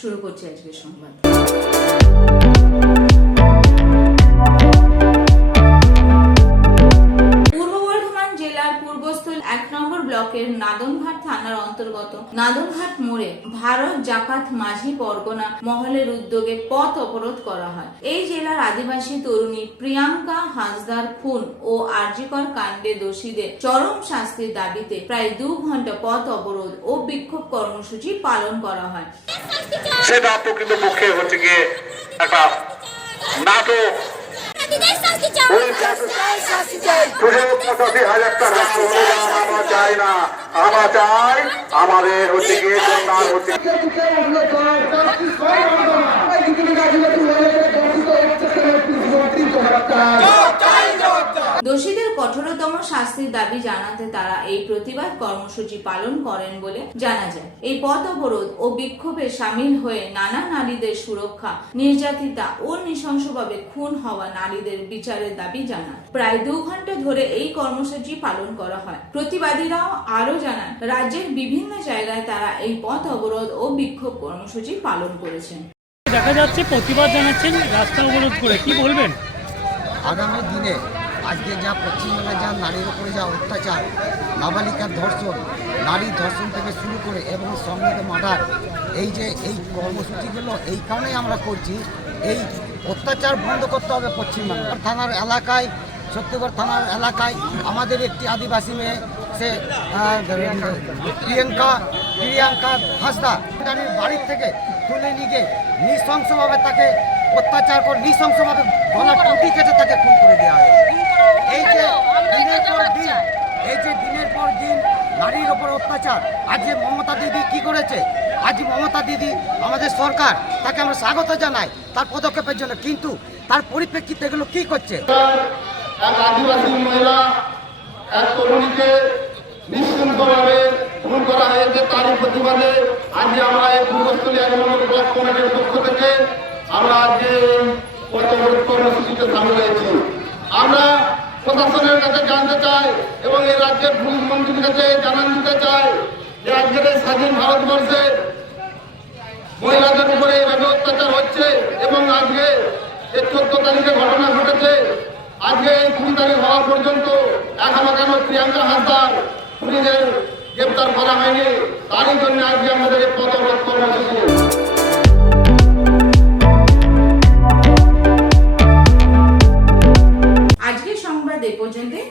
শুরু করছি আজকের সংবাদ। ব্লকের নাদনঘাট থানার অন্তর্গত। নাদনঘাট মোড়ে ভারত জাকাত মাঝি পরগনা মহলের উদ্যোগে পথ অবরোধ করা হয়। এই জেলার আদিবাসী তরুণী প্রিয়াঙ্কা হাসদার খুন ও আরজিকর কাণ্ডে দোষীদের চরম শাস্তির দাবিতে প্রায় দু ঘণ্টা পথ অবরোধ ও বিক্ষোভ কর্মসূচি পালন করা হয়। সেটা প্রকৃতপক্ষে হচ্ছে গিয়ে একটা নাটক। হাজার টাকা চাই না। আমরা চাই আমাদের হচ্ছে গিয়ে কন্যার হচ্ছে দোষীদের কঠোরতম শাস্তির দাবি জানাতে তারা এই প্রতিবাদ কর্মসূচি পালন করেন বলে জানা যায়। এই পথ অবরোধ ও বিক্ষোভে সামিল হয়ে নানা নারীদের সুরক্ষা নির্যাতিতা ও নৃশংসভাবে খুন হওয়া নারীদের বিচারের দাবি জানান। প্রায় দু ঘণ্টা ধরে এই কর্মসূচি পালন করা হয়। প্রতিবাদীরাও আরও জানান রাজ্যের বিভিন্ন জায়গায় তারা এই পথ অবরোধ ও বিক্ষোভ কর্মসূচি পালন করেছেন। দেখা যাচ্ছে প্রতিবাদ জানাচ্ছেন রাস্তা অবরোধ করে। কি বলবেন? আগামী দিনে আজকে যা পশ্চিমবঙ্গে যা নারীর উপরে যা অত্যাচার, নাবালিকার ধর্ষণ, নারী ধর্ষণ থেকে শুরু করে এবং সঙ্গে মার্ডার, এই যে এই কর্মসূচিগুলো, এই কারণেই আমরা করছি, এই অত্যাচার বন্ধ করতে হবে পশ্চিমবঙ্গ থানার এলাকায়, সত্যগড় থানার এলাকায়। আমাদের একটি আদিবাসী মেয়ে, সে প্রিয়াঙ্কা প্রিয়াঙ্কা হাসদা তাদের বাড়ির থেকে তুলে নিয়ে গিয়ে নৃশংসভাবে তাকে অত্যাচার করে, নৃশংসভাবে গলা টুটি কেটে তাকে খুন করে দেওয়া হয় এই যে দিনের পর দিন এই যে দিনের পর দিন নারীর ওপর অত্যাচার। আজ যে মমতা দিদি কি করেছে? আজ মমতা দিদি আমাদের সরকার, তাকে আমরা স্বাগত জানাই তার পদক্ষেপের জন্য। কিন্তু তার পরিপ্রেক্ষিতে এগুলো কি করছে? আদিবাসী আজকে আমরা আমরা আজকে আমরা প্রশাসনের কাছে জানতে চাই এবং এই রাজ্যের পুলিশ মন্ত্রীর কাছে জানান দিতে চাই যে আজকের এই স্বাধীন ভারতবর্ষে মহিলাদের উপরে এইভাবে অত্যাচার হচ্ছে এবং আজকে এই চোদ্দ তারিখে ঘটনা ঘটেছে, আজকে এই কুড়ি তারিখ হওয়া পর্যন্ত এখনও কেন প্রিয়াঙ্কা হাসদার পুলিশের গ্রেপ্তার করা হয়নি? তারই জন্য আজকে আমাদের এই কর্মসূচি আজকের